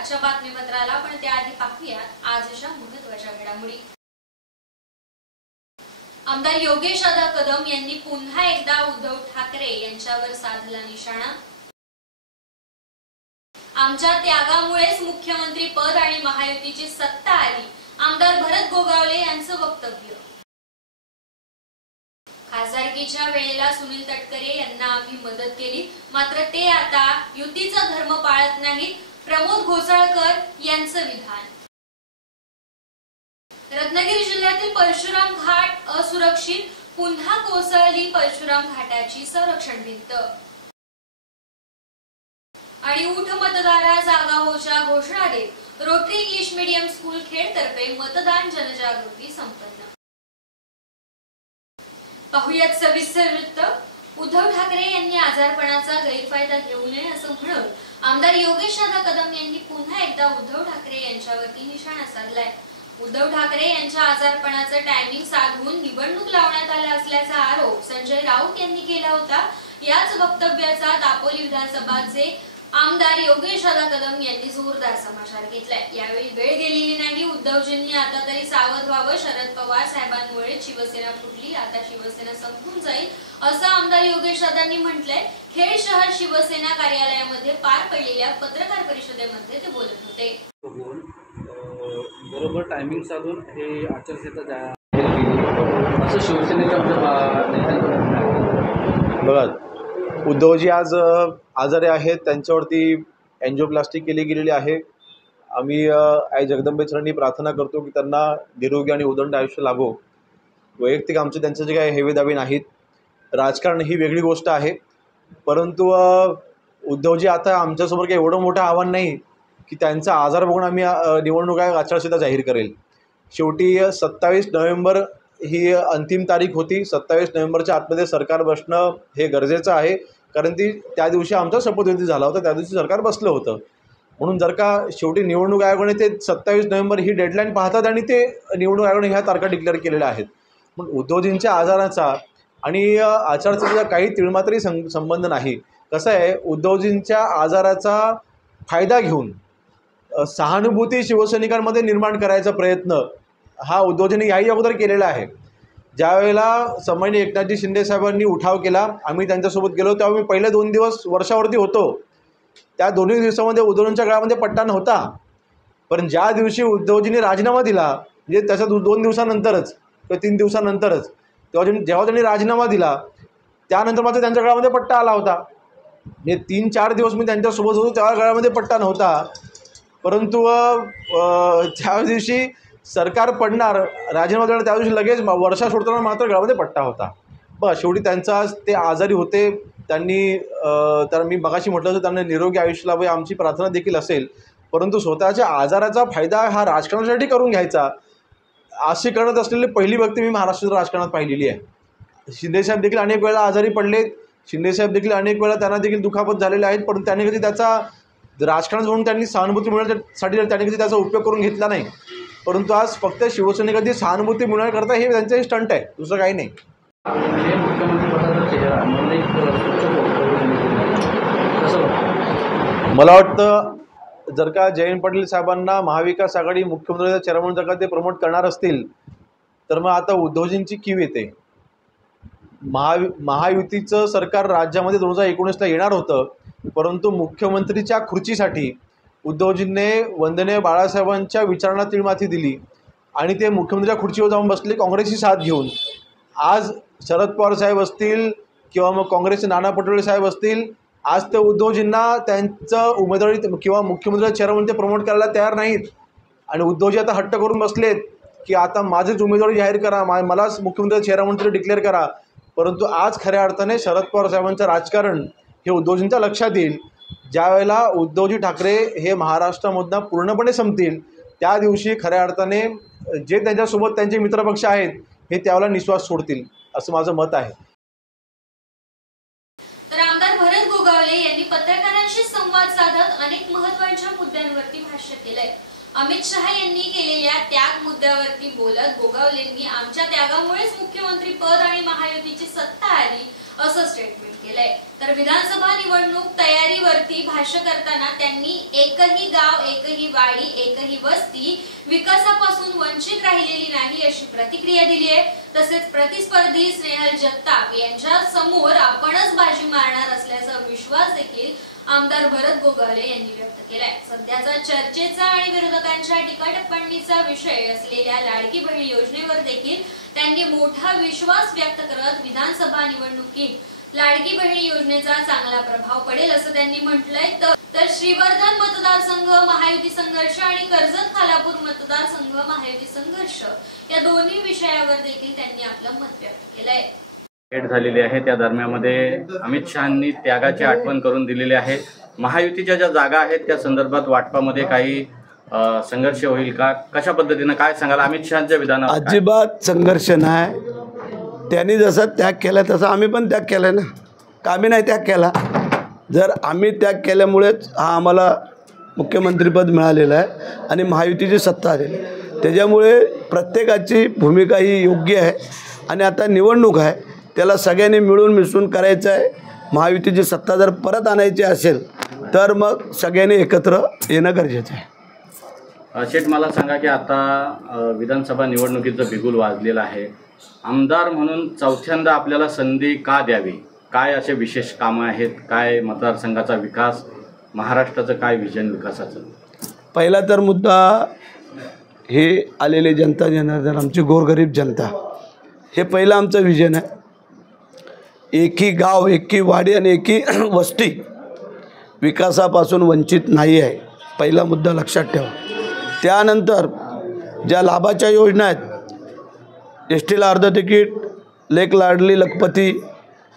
आजच्या बातमीपत्राला, पण त्याआधी पाहूयात आजच्या महत्त्वाच्या घडामोडी। आमदार योगेश दादा कदम यांनी पुन्हा एकदा उद्धव ठाकरे यांच्यावर साधला निशाणा। आमच्या त्यागामुळेच मुख्यमंत्री पद आणि महायुतीची सत्ता आली, आमदार भरत गोगावले यांचं वक्तव्य। खासदारकीच्या वेळेला सुनील तटकरे यांना आम्ही मदत केली, मात्र ते आता युतीचा धर्म पाळत नाहीत, प्रमोद घोसाळकर यांचं विधान। रत्नागिरी जिल्ह्यातील परशुराम घाट असुरक्षित, पुन्हा कोसळली परशुराम घाटाची संरक्षण भिंत। आणि ऊठ मतदारा जागा होच्या घोषणा देत rotary English medium school Khed तर्फे मतदान जनजागृती संपन्न। पाहुयात सविस्तर वृत्त। उद्धव ठाकरे यांनी आजारपणाचा गैरफायदा घेऊ नये असं म्हणत आमदार योगेश दादा कदम यांनी पुन्हा एकदा उद्धव ठाकरे यांच्यावरती निशाणा साधलाय। उद्धव ठाकरे यांच्या आजारपणाचं टायमिंग साधून निवडणूक लावण्यात आला असल्याचा आरोप संजय राऊत यांनी केला होता। याच वक्तव्याचा दापोली विधानसभाचे आमदार योगेश दादा कदम यांनी जोरदार समाचार घेतलाय। यावेळी वेळ गेलेली नाही, उद्धवजींनी आता तरी सावध व्हावं। शरद पवार साहेबांमुळे शिवसेना फुटली, आता शिवसेना संपून जाईल असं आमदार योगेश दादांनी म्हटलंय। खेड शहर शिवसेना कार्यालयामध्ये पार पडलेल्या पत्रकार परिषदेमध्ये ते बोलत होते। बरोबर टायमिंग साधून हे आचारसंहिता असं शिवसेनेच्या बघा, उद्धवजी आज आजारी आहेत, त्यांच्यावरती एन्जिओप्लास्टी केली गेलेली आहे। आम्ही आई जगदंबेचरणी प्रार्थना करतो की त्यांना निरोगी आणि उदंड आयुष्य लाभो। वैयक्तिक आमचे त्यांचे जे काही हेवेदावे नाहीत, राजकारण ही वेगळी गोष्ट आहे, परंतु उद्धवजी आता आमच्यासमोर काही एवढं मोठं आव्हान नाही की त्यांचा आजार बघून आम्ही निवडणूक आयोग आचारसंहिता जाहीर करेल। शेवटी 27 नोव्हेंबर ही अंतिम तारीख होती। 27 नोव्हेंबरच्या आतमध्ये सरकार बसणं हे गरजेचं आहे, कारण त्या दिवशी आमचा शपथविधी झाला होता, त्या दिवशी सरकार बसलं होतं। म्हणून जर का शेवटी निवडणूक आयोगाने ते 27 नोव्हेंबर ही डेडलाईन पाहतात आणि ते निवडणूक आयोगाने ह्या तारखा डिक्लेअर केलेल्या आहेत। पण उद्धवजींच्या आजाराचा आणि आचारसंहितेचा काही तिळमात्रही संबंध नाही। कसं आहे, उद्धवजींच्या आजाराचा फायदा घेऊन सहानुभूती शिवसैनिकांमध्ये निर्माण करायचा प्रयत्न हा उद्धवजींनी याही अगोदर केलेला आहे। ज्यावेळेला सन्माननीय एकनाथजी शिंदे साहेबांनी उठाव केला, आम्ही त्यांच्यासोबत गेलो, तेव्हा मी पहिले 2 दिवस वर्षावरती होतो। त्या दोन्ही दिवसामध्ये उद्धवजींच्या गळ्यामध्ये पट्टा नव्हता, पण ज्या दिवशी उद्धवजींनी राजीनामा दिला, म्हणजे त्याच्या 2 दिवसानंतरच किंवा 3 दिवसानंतरच जेव्हा त्यांनी राजीनामा दिला त्यानंतर मात्र त्यांच्या गळ्यामध्ये पट्टा आला होता। म्हणजे 3-4 दिवस मी त्यांच्यासोबत होतो, तेव्हा गळ्यामध्ये पट्टा नव्हता, परंतु त्या दिवशी सरकार पडणार राजीनामा देणार त्या दिवशी लगेच वर्षा सोडताना मात्र गळ्यामध्ये पट्टा होता। बस शेवटी त्यांचा ते आजारी होते, त्यांनी तर मी मगाशी म्हटलं होतं त्यांना निरोगी आयुष्य लाभो आमची प्रार्थना देखील असेल, परंतु स्वतःच्या आजाराचा फायदा हा राजकारणासाठी करून घ्यायचा अशी करत असलेली पहिली व्यक्ती मी महाराष्ट्राच्या राजकारणात पाहिलेली आहे। शिंदेसाहेब देखील अनेक वेळा आजारी पडलेत, शिंदेसाहेब देखील अनेक वेळा त्यांना देखील दुखापत झालेले आहेत, पण त्यांनी कधी त्याचा राजकारण म्हणून त्यांनी सहानुभूती मिळवण्यासाठी त्यांनी कधी त्याचा उपयोग करून घेतला नाही। परंतु आज फक्त शिवसेनेकधी सहानुभूती मिळवण्याकरता हे त्यांचे स्टंट आहे, दुसरं काही नाही। मला वाटतं जर का जयंत पाटील साहेबांना महाविकास आघाडी मुख्यमंत्र्यांचा चेहरा म्हणून जर का ते प्रमोट करणार असतील तर मग आता उद्धवजींची कीव येते। महायुतीचं सरकार राज्यामध्ये 2019ला येणार होतं, परंतु मुख्यमंत्रीच्या खुर्चीसाठी उद्धवजींनी वंदनीय बाळासाहेबांच्या विचारांना तीळमाती दिली आणि ते मुख्यमंत्र्यांच्या खुर्चीवर जाऊन बसले काँग्रेसची साथ घेऊन। आज शरद पवार साहेब असतील किंवा मग काँग्रेसचे नाना पटोले साहेब असतील, आज ते उद्धवजींना त्यांचं उमेदवारी किंवा मुख्यमंत्र्यांचा चेहरा म्हणून ते प्रमोट करायला तयार नाहीत आणि उद्धवजी आता हट्ट करून बसलेत की आता माझीच उमेदवारी जाहीर करा, मलाच मुख्यमंत्र्यांचा चेहरा म्हणून डिक्लेअर करा। परंतु आज खऱ्या अर्थाने शरद पवार साहेबांचं राजकारण हे उद्धवजींच्या लक्षात येईल। ज्या वेळेला उद्धवजी ठाकरे हे महाराष्ट्रामधून पूर्णपणे संपतील त्या दिवशी खऱ्या अर्थाने जे त्यांच्यासोबत त्यांचे मित्रपक्ष आहेत हे त्यावेळेला निश्वास सोडतील असं माझं मत आहे। तर आमदार भरत गोगावले यांनी पत्रकारांशी संवाद साधत अनेक महत्त्वाच्या मुद्द्यांवरती भाष्य केलंय। अमित शहा यांनी केलेल्या त्याग मुद्द्यावरती बोलत गोगावलेंनी आमच्या त्यागामुळेच मुख्यमंत्री पद आणि महायुतीची सत्ता आली असं स्टेटमेंट केलंय। तर विधानसभा निवडणूक तयारीवरती भाष्य करताना त्यांनी एकही गाव, एकही वाडी, एकही वस्ती विकासापासून वंचित राहिलेली नाही अशी प्रतिक्रिया दिली आहे। तसेच प्रतिस्पर्धी स्नेहल जगताप यांच्या समोर आपणच बाजी मारणार असल्याचा विश्वास देखील आमदार भरत गोगावले यांनी व्यक्त केलाय। सध्याचा चर्चेचा आणि विरोधकांच्या टीकाटिप्पणीचा विषय असलेल्या लाडकी बहीण योजनेवर देखील त्यांनी मोठा विश्वास व्यक्त करत विधानसभा निवडणुकीत लाडकी बहीण योजनेचा चांगला प्रभाव पडेल असं त्यांनी म्हटलंय। तर श्रीवर्धन मतदारसंघ महायुती संघर्ष आणि कर्जत खालापूर मतदारसंघ महायुती संघर्ष या दोन्ही विषयावर देखील त्यांनी आपलं मत व्यक्त केलंय। भेट झालेली आहे त्या दरम्यानमध्ये अमित शहांनी त्यागाची आठवण करून दिलेली आहे। महायुतीच्या ज्या जागा आहेत त्या संदर्भात वाटपामध्ये काही संघर्ष होईल का, कशा पद्धतीने काय सांगाल अमित शहांच्या विधानावर? अजिबात संघर्ष नाही। त्यांनी जसा त्याग केला तसा आम्ही पण त्याग केला ना, का आम्ही नाही त्याग केला? जर आम्ही त्याग केल्यामुळेच हा आम्हाला मुख्यमंत्रीपद मिळालेलं आहे आणि महायुतीची सत्ता आलेली, त्याच्यामुळे प्रत्येकाची भूमिका ही योग्य आहे। आणि आता निवडणूक आहे, त्याला सगळ्यांनी मिळून मिसळून करायचं आहे। महायुतीची सत्ता जर परत आणायची असेल तर मग सगळ्यांनी एकत्र येणं गरजेचं आहे। शेठ, मला सांगा की आता विधानसभा निवडणुकीचं बिगुल वाजलेलं आहे। आमदार म्हणून चौथ्यांदा आपल्याला संधी का द्यावी? काय असे विशेष कामं आहेत? काय मतदारसंघाचा विकास, महाराष्ट्राचं काय विजन विकासाचं? पहिला तर मुद्दा हे आलेले जनता जनार्दन, आमची गोरगरीब जनता, हे पहिलं आमचं विजन आहे। एकी गाव, एकी वाडी आणि एकी वस्ती विकासापासून वंचित नाही आहे, पहिला मुद्दा लक्षात ठेवा। त्यानंतर ज्या लाभाच्या योजना आहेत, एस टीला अर्ध तिकीट, लेक लाडली लखपती,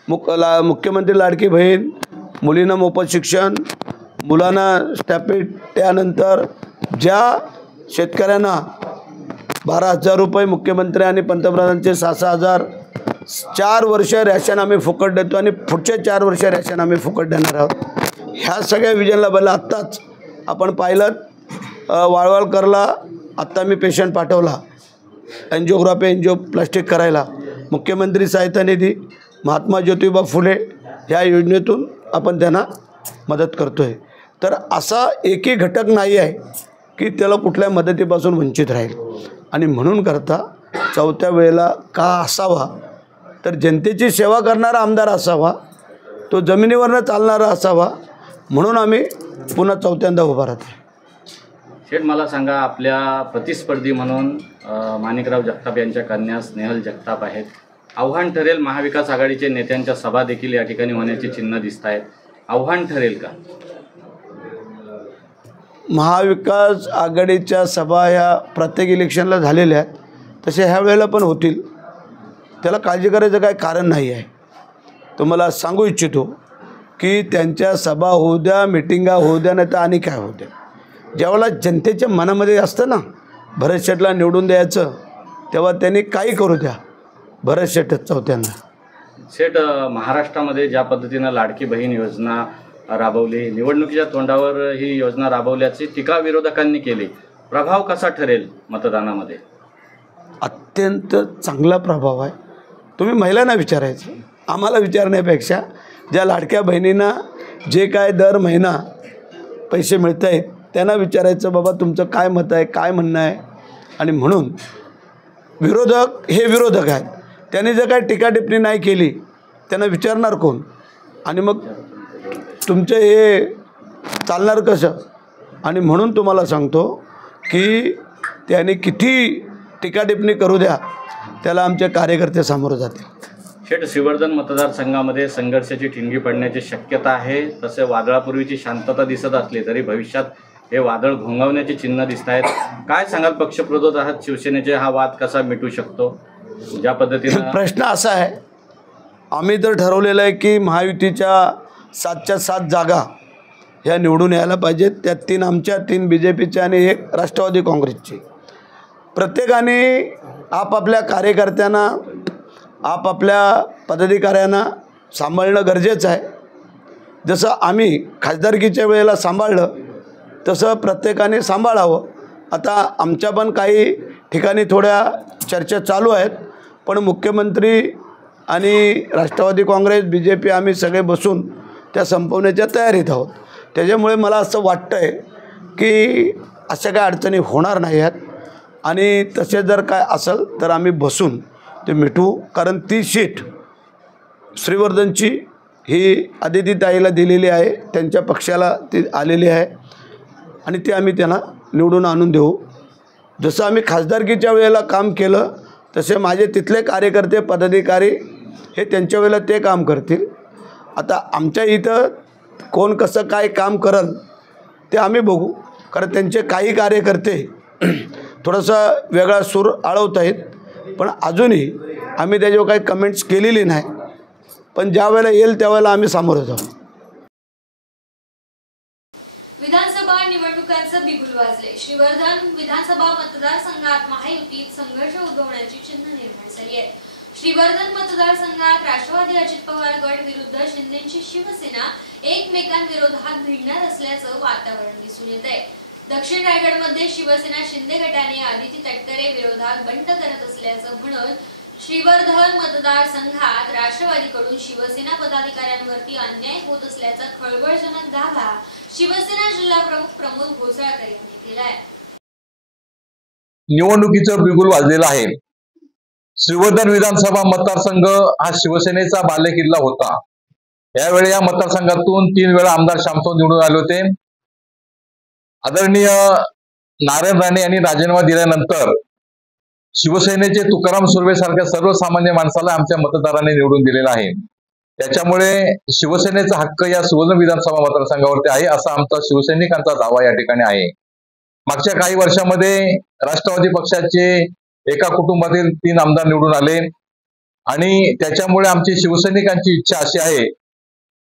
मुख्यमंत्री लाडकी बहीण, मुलींना मोफत शिक्षण, मुलांना स्टॅपिट, त्यानंतर ज्या शेतकऱ्यांना 12,000 रुपये मुख्यमंत्री आणि पंतप्रधानांचे 6,000, 4 वर्ष रॅशन आम्ही फुकट देतो आणि पुढचे 4 वर्ष रॅशन आम्ही फुकट देणार आहोत। ह्या सगळ्या विजनला बदला आत्ताच आपण पाहिलं, वाळवळकरला आत्ता मी पेशंट पाठवला एन्जिओग्राफी, एन्जिओप्लास्टिक करायला, मुख्यमंत्री सहायता निधी, महात्मा ज्योतिबा फुले ह्या योजनेतून आपण त्यांना मदत करतो आहे। तर असा एकही घटक नाही आहे की त्याला कुठल्या मदतीपासून वंचित राहील। आणि म्हणून करता चौथ्या वेळेला का असावा, तर जनतेची सेवा करणारा आमदार असावा, तो जमिनीवरनं चालणारा असावा, म्हणून आम्ही पुन्हा चौथ्यांदा उभा राहतो। शेठ, मला सांगा, आपल्या प्रतिस्पर्धी म्हणून माणिकराव जगताप यांच्या कन्या स्नेहल जगताप आहेत। आव्हान ठरेल, महाविकास आघाडीचे नेत्यांच्या सभा देखील या ठिकाणी होण्याची चिन्ह दिसत आहेत, आव्हान ठरेल का? महाविकास आघाडीच्या सभा ह्या प्रत्येक इलेक्शनला झालेल्या आहेत, तसे ह्या वेळेला पण होतील, त्याला काळजी करायचं काय कारण नाही आहे। तुम्हाला सांगू इच्छितो की त्यांच्या सभा होऊ द्या, मिटिंगा होऊ द्या, नाही तर आणि काय होऊ द्या, ज्यावेळेला जनतेच्या मनामध्ये असतं ना भरत शेठला निवडून द्यायचं, तेव्हा त्यांनी काही करू द्या, भरत शेठ चौथ्यांदा। शेठ, महाराष्ट्रामध्ये ज्या पद्धतीनं लाडकी बहीण योजना राबवली, निवडणुकीच्या तोंडावर ही योजना राबवल्याची टीका विरोधकांनी केली, प्रभाव कसा ठरेल मतदानामध्ये? अत्यंत चांगला प्रभाव आहे। तुम्ही महिलांना विचारायचं, आम्हाला विचारण्यापेक्षा ज्या लाडक्या बहिणींना जे काय दर महिना पैसे मिळत आहेत त्यांना विचारायचं, बाबा तुमचं काय मत आहे, काय म्हणणं आहे। आणि म्हणून विरोधक हे विरोधक आहेत, त्यांनी जर काय टीका टिप्पणी नाही केली त्यांना विचारणार कोण? आणि मग तुमचं हे चालणार कसं? आणि म्हणून तुम्हाला सांगतो की त्यांनी किती टीका टिप्पणी करू द्या, त्याला आमचे कार्यकर्ते सामोरं जातील। शेठ, श्रीवर्धन मतदारसंघामध्ये संघर्षाची ठिणगी पडण्याची शक्यता आहे, तसे वादळापूर्वीची शांतता दिसत असली तरी भविष्यात हे वादळ घोंगावण्याची चिन्ह दिसत आहेत। काय सांगाल, पक्षप्रविरोध आहात शिवसेनेचे, हा वाद कसा मिटू शकतो? ज्या पद्धतीने प्रश्न असा आहे, आम्ही तर ठरवलेलं आहे की महायुतीच्या 7च्या 7 जागा ह्या निवडून यायला पाहिजेत, त्यात 3 आमच्या, 3 BJPच्या आणि 1 राष्ट्रवादी काँग्रेसची। प्रत्येकाने आपापल्या कार्यकर्त्यांना, आपापल्या पदाधिकाऱ्यांना सांभाळणं गरजेचं आहे। जसं आम्ही खासदारकीच्या वेळेला सांभाळलं तसं प्रत्येकाने सांभाळावं आता आमच्या पण काही ठिकाणी थोड्या चर्चा चालू आहेत, पण मुख्यमंत्री आणि राष्ट्रवादी काँग्रेस BJP आम्ही सगळे बसून त्या संपवण्याच्या तयारीत आहोत. त्याच्यामुळे मला असं वाटतं आहे की अशा काय अडचणी होणार नाही आहेत आणि तसे जर काय असेल तर आम्ही बसून ते मिटवू. कारण ती सीट श्रीवर्धनची ही आदितीताईला दिलेली आहे, त्यांच्या पक्षाला ती आलेली आहे आणि ती आम्ही त्यांना निवडून आणून देऊ. जसं आम्ही खासदारकीच्या वेळेला काम केलं तसे माझे तिथले कार्यकर्ते पदाधिकारी हे त्यांच्या वेळेला ते काम करतील. आता आमच्या इथं कोण कसं काय काम करल ते आम्ही बघू. कारण त्यांचे काही कार्यकर्ते थोडासा वेगळा सूर आळवत आहेत, पण अजूनही आम्ही त्याच्यावर काही कमेंट्स केलेली नाही. पण ज्या वेळेला येईल त्यावेळेला आम्ही सामोरं जाऊ. विधानसभा निवडणुकांचं बिगुल वाजले. श्रीवर्धन विधानसभा मतदारसंघात महायुतीत संघर्ष उद्भवण्याची चिन्ह निर्माण झाली आहे. श्रीवर्धन मतदारसंघात राष्ट्रवादी अजित पवार गट विरुद्ध शिंदेची शिवसेना एकमेकांविरोधात भिडणार असल्याचं वातावरण दिसून येत आहे. दक्षिण रायगडमध्ये शिवसेना शिंदे गटाने आदिती तटकरे विरोधात बंड करत असल्याचं म्हणत श्रीवर्धन मतदारसंघात राष्ट्रवादीकडून शिवसेना पदाधिकाऱ्यांवरती अन्याय होत असल्याचा खळबळजनक दावा शिवसेना जिल्हा प्रमुख प्रमोद घोसाळकर यांनी केलाय. निवडणुकीचं बिगुल वाजलेलं आहे. श्रीवर्धन विधानसभा मतदारसंघ हा शिवसेनेचा बालेकिल्ला होता. यावेळी या मतदारसंघातून 3 वेळा आमदार शामसोन निवडून आले होते. आदरणीय नारायण राणे यांनी राजीनामा दिल्यानंतर शिवसेनेचे तुकाराम सुर्वे सारख्या सर्वसामान्य माणसाला आमच्या मतदारांनी निवडून दिलेला आहे. त्याच्यामुळे शिवसेनेचा हक्क या सुवर्धन विधानसभा मतदारसंघावरती आहे असा आमचा शिवसैनिकांचा दावा या ठिकाणी आहे. मागच्या काही वर्षामध्ये राष्ट्रवादी पक्षाचे एका कुटुंबातील 3 आमदार निवडून आले आणि त्याच्यामुळे आमची शिवसैनिकांची इच्छा अशी आहे,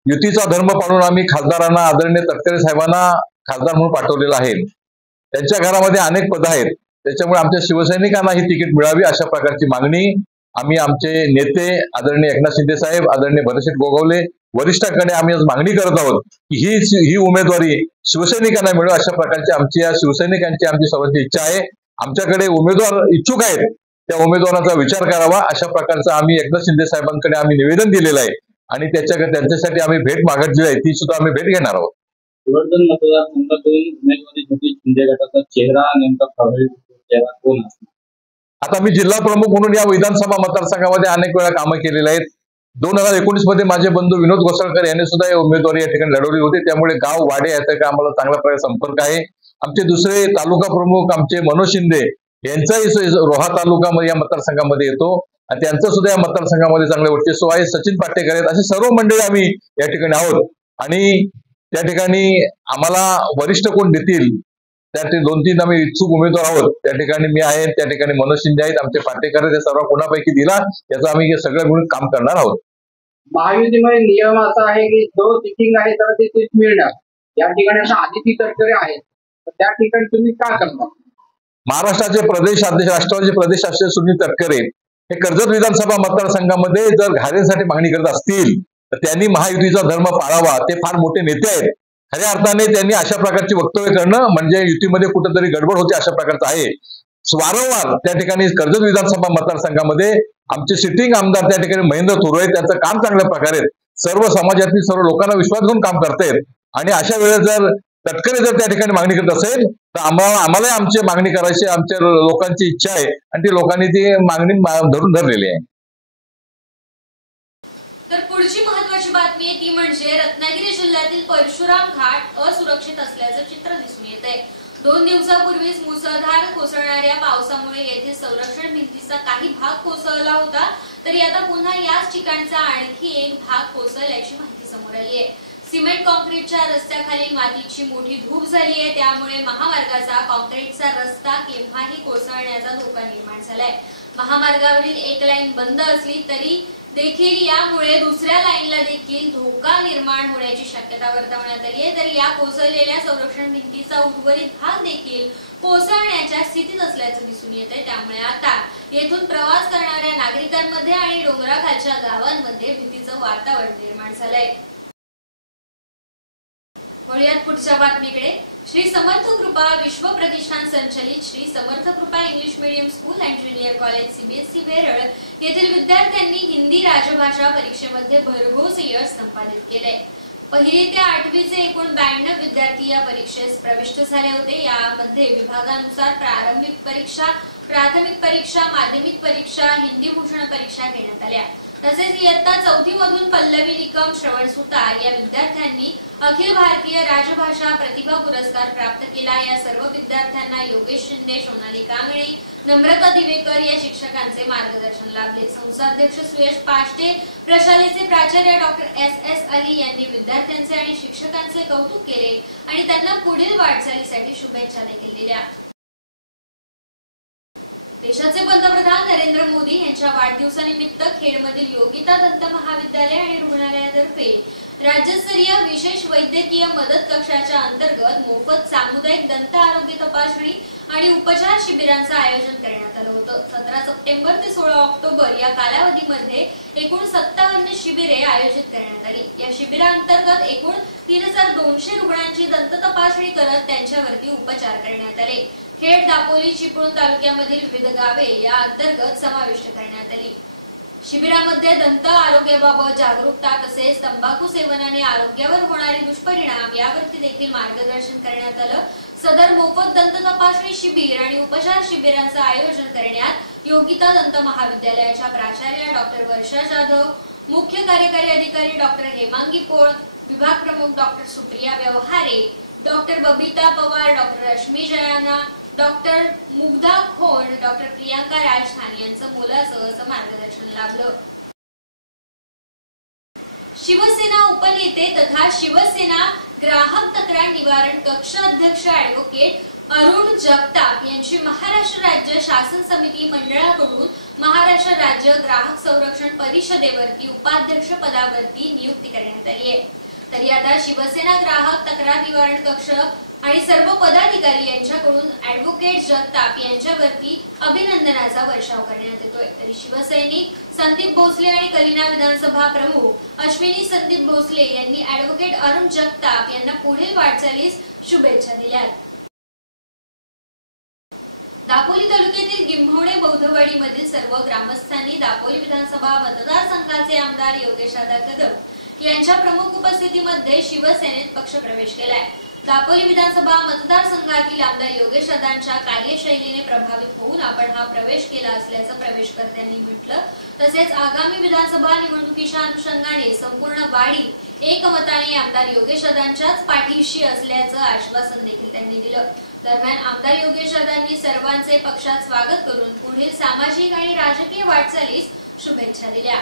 युतीचा धर्म पाळून आम्ही खासदारांना आदरणीय तटकरे साहेबांना खासदार म्हणून पाठवलेलं आहे. त्यांच्या घरामध्ये अनेक पद आहेत, त्याच्यामुळे आमच्या शिवसैनिकांना ही तिकीट मिळावी अशा प्रकारची मागणी आम्ही आमचे नेते आदरणीय एकनाथ शिंदे साहेब, आदरणीय भरतशेठ गोगावले वरिष्ठांकडे आम्ही आज मागणी करत आहोत की ही उमेदवारी शिवसैनिकांना मिळो अशा प्रकारची आमची या शिवसैनिकांची आमची सर्वांची इच्छा आहे. आमच्याकडे उमेदवार इच्छुक आहेत, त्या उमेदवारांचा विचार करावा अशा प्रकारचं आम्ही एकनाथ शिंदे साहेबांकडे आम्ही निवेदन दिलेलं आहे आणि त्यांच्यासाठी आम्ही भेट मागितली आहे, ती सुद्धा आम्ही भेट घेणार आहोत. श्रीवर्धन मतदारसंघातून उमेदवारीसाठी शिंदे गटाचा चेहरा नेमका प्रभावित चेहरा कोण असणार? आता मी जिल्हा प्रमुख म्हणून या विधानसभा मतदारसंघामध्ये अनेक वेळा कामं केलेली आहेत. 2019 मध्ये माझे बंधू विनोद घोसाळकर यांनी सुद्धा या उमेदवारी या ठिकाणी लढवली होती. त्यामुळे गाव वाडे याचा आम्हाला चांगला प्रकारे संपर्क आहे. आमचे दुसरे तालुका प्रमुख आमचे मनोज शिंदे यांचाही रोहा तालुका या मतदारसंघामध्ये येतो आणि त्यांचं सुद्धा या मतदारसंघामध्ये चांगले वर्चस्व आहे. सचिन पाटेकर आहेत, असे सर्व मंडळी आम्ही या ठिकाणी आहोत आणि त्या ठिकाणी आम्हाला वरिष्ठ कोण देतील त्या 2-3 आम्ही इच्छुक उमेदवार आहोत. त्या ठिकाणी मी आहे, त्या ठिकाणी मनोज शिंदे आहेत, आमचे पाटेकर आहेत. सर्व कोणापैकी दिला याचं आम्ही हे सगळं मिळून काम करणार आहोत. महायुतीमध्ये नियम असा आहे की जो चिटिंग आहे तर ते सीट मिळणार. या ठिकाणी आता आदिती तटकरे आहेत, तर त्या ठिकाणी तुम्ही काय करणार? महाराष्ट्राचे प्रदेश अध्यक्ष राष्ट्रवादीचे प्रदेश अध्यक्ष सुनील तटकरे हे कर्जत विधानसभा मतदारसंघामध्ये जर घाऱ्यांसाठी मागणी करत असतील तर त्यांनी महायुतीचा धर्म पाळावा. ते फार मोठे नेते आहेत. खऱ्या अर्थाने त्यांनी अशा प्रकारची वक्तव्य करणं म्हणजे युतीमध्ये कुठेतरी गडबड होते अशा प्रकारचं आहे. वारंवार त्या ठिकाणी कर्जत विधानसभा मतदारसंघामध्ये आमचे सिटिंग आमदार त्या ठिकाणी महेंद्र थोरवे त्यांचं काम चांगल्या प्रकारे सर्व समाजातील सर्व लोकांना विश्वास घेऊन काम करतायत आणि अशा वेळेस जर तटकरे जर त्या ठिकाणी मागणी करत असेल तर आम्हाला आमची मागणी करायची आमच्या लोकांची इच्छा आहे आणि ती लोकांनी ती मागणी धरून धरलेली आहे. तर पुढची महत्त्वाची बातमी आहे ती म्हणजे रत्नागिरी जिल्ह्यातील परशुराम घाट असुरक्षित असल्याचं चित्र दिसून येत आहे. 2 दिवसापूर्वीच मुसळधार कोसळणाऱ्या पावसामुळे येथे संरक्षण भिंतीचा काही भाग कोसळला होता, तरी आता पुन्हा याच ठिकाणचा आणखी एक भाग कोसळल्याची माहिती समोर आली आहे. सिमेंट कॉन्क्रीटच्या रस्त्याखाली मातीची मोठी धूप झाली आहे, त्यामुळे महामार्गाचा कॉन्क्रीटचा रस्ता केव्हाही कोसळण्याचा धोका निर्माण झालाय. महामार्गावरील एक लाईन बंद असली तरी देखील यामुळे दुसऱ्या लाईनला देखील धोका निर्माण होण्याची शक्यता वर्तवण्यात आली आहे. तर या कोसळलेल्या संरक्षण भिंतीचा उर्वरित भाग देखील कोसळण्याच्या स्थितीत असल्याचं दिसून येत आहे. त्यामुळे आता येथून प्रवास करणाऱ्या नागरिकांमध्ये आणि डोंगराखालच्या गावांमध्ये भीतीचं वातावरण निर्माण झालंय. वळूयात पुढच्या बातमीकडे. श्री समर्थ कृपा विश्व प्रतिष्ठान संचलित Shri Samarth Krupa English medium school and junior college CBSE Verul येथील विद्यार्थ्यांनी हिंदी राजभाषा परीक्षेमध्ये भरघोस यश संपादित केले. 1ली ते 8वीचे एकूण 92 विद्यार्थी या परीक्षेस प्रविष्ट झाले होते. यामध्ये विभागानुसार प्रारंभिक परीक्षा, प्राथमिक परीक्षा, माध्यमिक परीक्षा, हिंदी भूषण परीक्षा घेण्यात आल्या. तसेच इयत्ता 4थी मधून पल्लवी निकम, श्रवण सुतार या विद्यार्थ्यांनी अखिल भारतीय राजभाषा प्रतिभा पुरस्कार प्राप्त केला. या सर्व विद्यार्थ्यांना योगेश शिंदे, सोनाली कांगणे, नम्रता दिवेकर या शिक्षकांचे मार्गदर्शन लाभले. संस्थाध्यक्ष सुयश पाष्टे, प्रशालेचे प्राचार्य डॉक्टर एस अली यांनी विद्यार्थ्यांचे आणि शिक्षकांचे कौतुक केले आणि त्यांना पुढील वाटचालीसाठी शुभेच्छा देखील दिल्या. देशाचे पंतप्रधान नरेंद्र मोदी यांच्या वाढदिवसानिमित्त खेडमधील योगिता दंत महाविद्यालय आणि रुग्णालयातर्फे राज्यस्तरीय विशेष वैद्यकीय मदत कक्षाच्या अंतर्गत मोफत सामुदायिक दंत आरोग्य तपासणी आणि उपचार शिबिरांचं आयोजन करण्यात आलं होतं. 17 सप्टेंबर ते 16 ऑक्टोबर या कालावधीमध्ये एकूण 57 शिबिरे आयोजित करण्यात आली. या शिबिरांतर्गत एकूण 3200 रुग्णांची दंत तपासणी करत त्यांच्यावरती उपचार करण्यात आले. खेड, दापोली, चिपळूण तालुक्यामधील विविध गावे या अंतर्गत समाविष्ट करण्यात आली. शिबिरामध्ये दंत आरोग्याबाबत जागरूकता तसेच तंबाखू सेवनाने आरोग्यावर होणारे दुष्परिणाम यावरती देखील मार्गदर्शन करण्यात आलं. सदर मोफत दंत तपासणी शिबिर आणि उपचार शिबिरांचं आयोजन करण्यात योगिता दंत महाविद्यालयाच्या प्राचार्य डॉक्टर वर्षा जाधव, मुख्य कार्यकारी अधिकारी डॉक्टर हेमांगी पोळ, विभाग प्रमुख doctor Supriya Vyavahare, doctor Babita Pawar, doctor Rashmi Jayana, doctor Mugdha Khond, doctor Priyanka Rajasthan यांचं मोलाचं असं मार्गदर्शन लाभलं. शिवसेना उपनेते तथा शिवसेना ग्राहक तक्रार निवारण कक्ष अध्यक्ष ॲडव्होकेट अरुण जगताप यांची महाराष्ट्र राज्य शासन समिती मंडळाकडून महाराष्ट्र राज्य ग्राहक संरक्षण परिषदेवरती उपाध्यक्ष पदावरती नियुक्ती करण्यात आली आहे. तरी आता शिवसेना ग्राहक तक्रार निवारण कक्ष आणि सर्व पदाधिकारी यांच्याकडून ॲडव्होकेट जगताप यांच्यावरती अभिनंदनाचा वर्षाव करण्यात येतोय. तरी शिवसैनिक संदीप भोसले आणि कलिना विधानसभा प्रमुख अश्विनी संदीप भोसले यांनी ॲडव्होकेट अरुण जगताप यांना पुढील वाटचालीस शुभेच्छा दिल्या. दापोली तालुक्यातील गिम्हवणे बौद्धवाडी मधील सर्व ग्रामस्थांनी दापोली विधानसभा मतदारसंघाचे आमदार योगेशदादा कदम यांच्या प्रमुख उपस्थितीमध्ये शिवसेनेत पक्षप्रवेश केलाय. दापोली विधानसभा मतदारसंघातील आमदार योगेशदादांच्या कार्यशैलीने प्रभावित होऊन आपण हा प्रवेश केला असल्याचं प्रवेशकर्त्यांनी म्हटलं. तसेच आगामी विधानसभा निवडणुकीच्या अनुषंगाने संपूर्ण वाडी एकमताने आमदार योगेशदादांच्याच पाठीशी असल्याचं आश्वासन देखील त्यांनी दिलं. दरम्यान आमदार योगेशदादांनी सर्वांचे पक्षात स्वागत करून पुढील सामाजिक आणि राजकीय वाटचालीस शुभेच्छा दिल्या.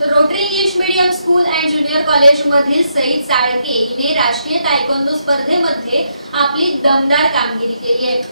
तर rotary English medium school and junior college मधील सई चाळके हिने राष्ट्रीय तायक्वांदो स्पर्धेमध्ये आपली दमदार कामगिरी केली आहे.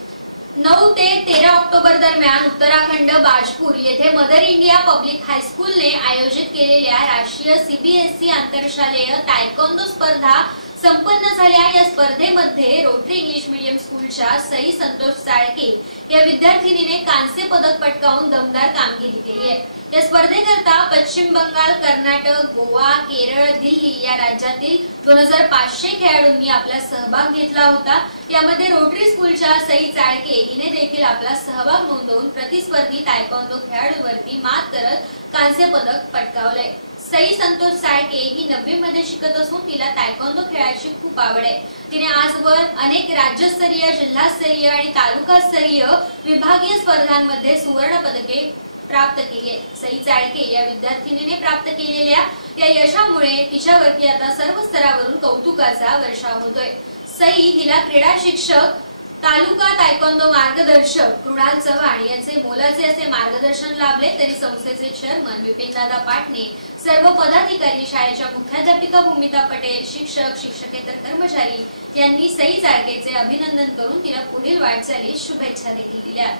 9 ते 13 ऑक्टोबर दरम्यान उत्तराखंड बाजपूर येथे मदर इंडिया पब्लिक हायस्कूलने आयोजित केलेल्या राष्ट्रीय सीबीएसई आंतरशालेय तायक्वांदो स्पर्धा संपन्न झाल्या. या स्पर्धेमध्ये रोटरी इंग्लिश मीडियम स्कूलच्या सई संतोष चाळके या विद्यार्थिनीने कांस्य पदक पटकावून दमदार कामगिरी केली आहे. या स्पर्धेकरता पश्चिम बंगाल, कर्नाटक, गोवा, केरळ, दिल्ली या राज्यातील 2500 खेळाडूंनी आपला सहभाग घेतला होता. यामध्ये रोटरी स्कूलच्या सई चाळके हिने देखील आपला सहभाग नोंदवून प्रतिस्पर्धी तायक्वांदो खेळाडूंवरती मात करत कांस्य पदक पटकावलंय. सई संतोष चाळके ही 9वी मध्ये शिकत असून तिला तायक्वांदो खेळाची खूप आवड आहे. तिने आजवर अनेक राज्यस्तरीय, जिल्हास्तरीय आणि तालुकास्तरीय विभागीय स्पर्धांमध्ये सुवर्ण पदके प्राप्त केली आहे. सई चाळके या विद्यार्थिनीने प्राप्त केलेल्या या यशामुळे तिच्यावरती आता सर्व स्तरावरून कौतुकाचा वर्षाव होतोय. सई हिला क्रीडा शिक्षक, तालुका तायक्वांदो मार्गदर्शक कृणाल चव्हाण यांचे मोलाचे असे मार्गदर्शन लाभले. तरी संस्थेचे चेअरमन विपिनदादा पाटणे, सर्व पदाधिकारी, शाळेच्या मुख्याध्यापिका भूमिता पटेल, शिक्षक, शिक्षकेतर कर्मचारी यांनी सई चाळकेचे अभिनंदन करून तिला पुढील वाटचालीस शुभेच्छा देखील दिल्या.